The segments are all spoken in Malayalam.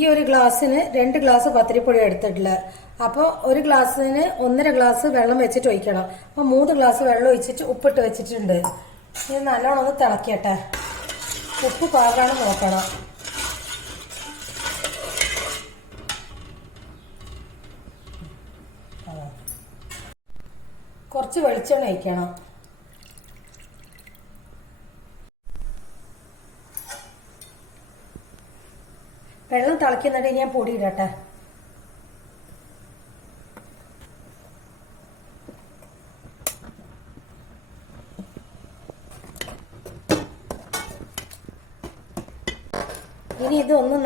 ഈ ഒരു ഗ്ലാസ്സിന് 2 ഗ്ലാസ് പത്തിരിപ്പൊടി എടുത്തിട്ടുള്ളത്. അപ്പോൾ ഒരു ഗ്ലാസ്സിന് 1.5 ഗ്ലാസ് വെള്ളം വെച്ചിട്ട് ഒഴിക്കണം. അപ്പോൾ 3 ഗ്ലാസ് വെള്ളം ഒഴിച്ചിട്ട് ഉപ്പിട്ട് വെച്ചിട്ടുണ്ട്. ഇത് നല്ലോണം ഒന്ന് തിളക്കട്ടെ. ഉപ്പ് പാകാണ് നോക്കണം. കുറച്ച് വെളിച്ചെണ്ണ ഒഴിക്കണം. വെള്ളം തിളയ്ക്കുന്നുണ്ട്. ഞാൻ പൊടി ഇടട്ടെ.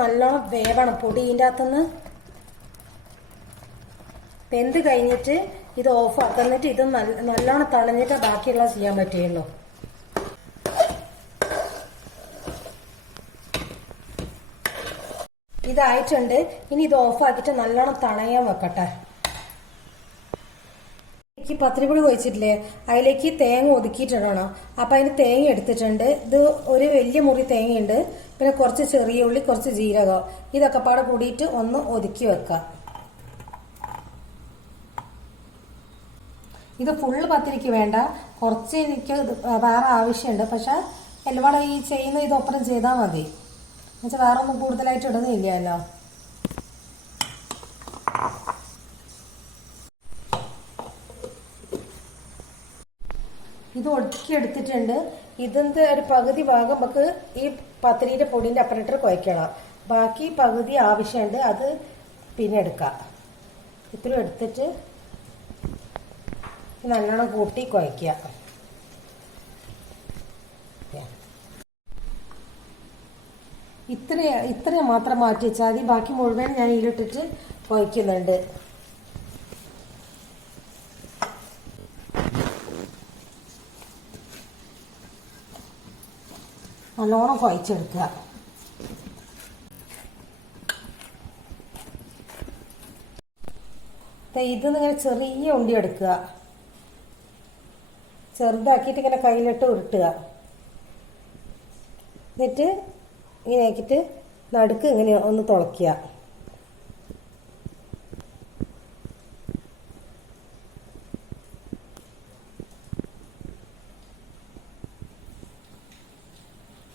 നല്ലോണം വേവണം പൊടി ഇതിൻ്റെ അകത്തുനിന്ന് വെന്ത് കഴിഞ്ഞിട്ട് ഇത് ഓഫാക്കുക. എന്നിട്ട് ഇത് നല്ലോണം തണഞ്ഞിട്ട് ബാക്കിയുള്ള ചെയ്യാൻ പറ്റുള്ളൂ. ഇതായിട്ടുണ്ട്. ഇനി ഇത് ഓഫാക്കിയിട്ട് നല്ലോണം തണയാൻ വെക്കട്ടെ. എനിക്ക് പത്തിരിപ്പൊടി കുഴച്ചിട്ടില്ലേ, അതിലേക്ക് തേങ്ങ ഒതുക്കിയിട്ടിടണം. അപ്പം അതിന് തേങ്ങ എടുത്തിട്ടുണ്ട്. ഇത് ഒരു വലിയ മുറി തേങ്ങയുണ്ട്, പിന്നെ കുറച്ച് ചെറിയ ഉള്ളി, കുറച്ച് ജീരകം, ഇതൊക്കെ പാടെ കൂടിയിട്ട് ഒന്ന് ഒതുക്കി വെക്കാം. ഇത് ഫുള്ള് പത്തിരിക്ക് വേണ്ട, കുറച്ച് എനിക്ക് വേറെ ആവശ്യമുണ്ട്. പക്ഷെ എല്ലാം ഈ ചെയ്യുന്ന ഇതൊപ്പരം ചെയ്താൽ മതി. എന്നുവെച്ചാൽ വേറെ ഒന്നും കൂടുതലായിട്ട് ഇടുന്നില്ലല്ലോ. ഇത് ഒതുക്കി എടുത്തിട്ടുണ്ട്. ഇതിന്റെ ഒരു പകുതി ഭാഗം നമുക്ക് ഈ പത്തിരിയുടെ പൊടിന്റെ അപ്പുറത്ത് കുഴക്കണം. ബാക്കി പകുതി ആവശ്യമുണ്ട്, അത് പിന്നെ എടുക്കാം. ഇത്രയും എടുത്തിട്ട് നല്ലോണം കൂട്ടി കുഴക്കുക. ഇത്രയും മാത്രം മാറ്റി വെച്ചാൽ മതി. ബാക്കി മുഴുവൻ ഞാൻ ഇതിലിട്ടിട്ട് കുഴക്കുന്നുണ്ട്. നല്ലോണം കുഴച്ചെടുക്കുക. ഇത് ഇങ്ങനെ ചെറിയ ഉണ്ടി എടുക്കുക, ചെറുതാക്കിയിട്ട് ഇങ്ങനെ കയ്യിലിട്ട് ഉരുട്ടുക. എന്നിട്ട് ഇങ്ങനെ ആക്കിയിട്ട് നടുക്ക് ഇങ്ങനെ ഒന്ന് തുളയ്ക്കുക.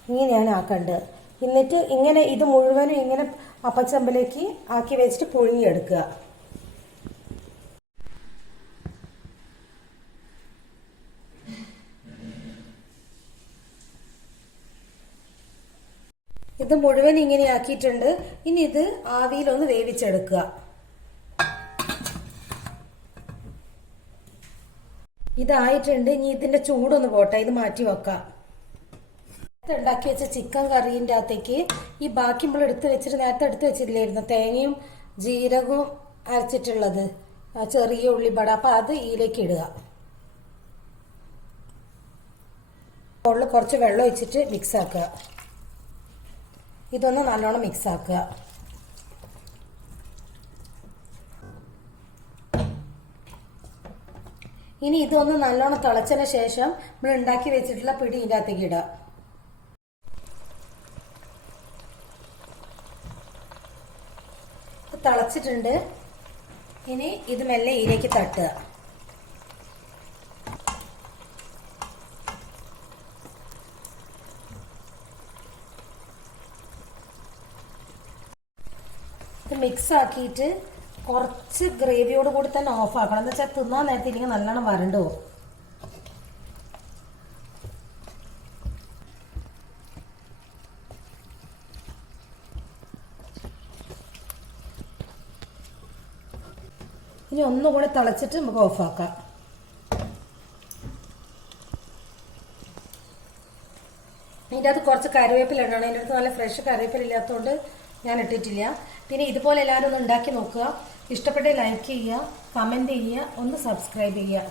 ഇങ്ങനെയാണ് ആക്കേണ്ടത്. എന്നിട്ട് ഇങ്ങനെ ഇത് മുഴുവനും ഇങ്ങനെ അപ്പച്ചമ്പിലേക്ക് ആക്കി വെച്ചിട്ട് പുഴുങ്ങിയെടുക്കുക. ഇത് മുഴുവൻ ഇങ്ങനെ ആക്കിയിട്ടുണ്ട്. ഇനി ഇത് ആവിയിലൊന്ന് വേവിച്ചെടുക്കുക. ഇതായിട്ടുണ്ട്. ഇനി ഇതിന്റെ ചൂടൊന്ന് പോട്ടെ, ഇത് മാറ്റി വെക്കാം. ഉണ്ടാക്കി വെച്ച ചിക്കൻ കറീൻ്റെ അകത്തേക്ക് ഈ ബാക്കി നമ്മൾ നേരത്തെ എടുത്ത് വെച്ചിട്ടില്ലായിരുന്നു തേങ്ങയും ജീരകവും അരച്ചിട്ടുള്ളത്, ചെറിയ ഉള്ളിപ്പട, അപ്പൊ അത് ഇതിലേക്ക് ഇടുക. ഉള്ളിൽ കുറച്ച് വെള്ളം ഒഴിച്ചിട്ട് മിക്സ് ആക്കുക. ഇതൊന്ന് നല്ലോണം മിക്സ് ആക്കുക. ഇനി ഇതൊന്ന് നല്ലോണം തിളച്ചതിന് ശേഷം നമ്മൾ ഉണ്ടാക്കി വെച്ചിട്ടുള്ള പിടി ഇതിൻ്റെ അകത്തേക്ക് ഇടുക. തിളച്ചിട്ടുണ്ട്. ഇനി ഇത് മെല്ലെ ഇതിലേക്ക് തട്ടുക. മിക്സ് ആക്കിയിട്ട് കുറച്ച് ഗ്രേവിയോട് കൂടി തന്നെ ഓഫ് ആക്കണം. എന്ന് വെച്ചാൽ തിന്നാൻ നേരത്തെ ഇല്ലെങ്കിൽ നല്ലോണം വരണ്ടു പോകും. ഇനി ഒന്നുകൂടെ തിളച്ചിട്ട് നമുക്ക് ഓഫാക്കാം. ഇതിൻ്റെ അകത്ത് കുറച്ച് കറിവേപ്പില ഇടണം. അതിൻ്റെ അടുത്ത് നല്ല ഫ്രഷ് കറിവേപ്പില ഇല്ലാത്തതുകൊണ്ട് ഞാൻ ഇട്ടിട്ടില്ല. പിന്നെ ഇതുപോലെ എല്ലാവരും ഒന്ന് ഉണ്ടാക്കി നോക്കുക. ഇഷ്ടപ്പെട്ട ലൈക്ക് ചെയ്യുക, കമൻറ്റ് ചെയ്യുക, ഒന്ന് സബ്സ്ക്രൈബ് ചെയ്യുക.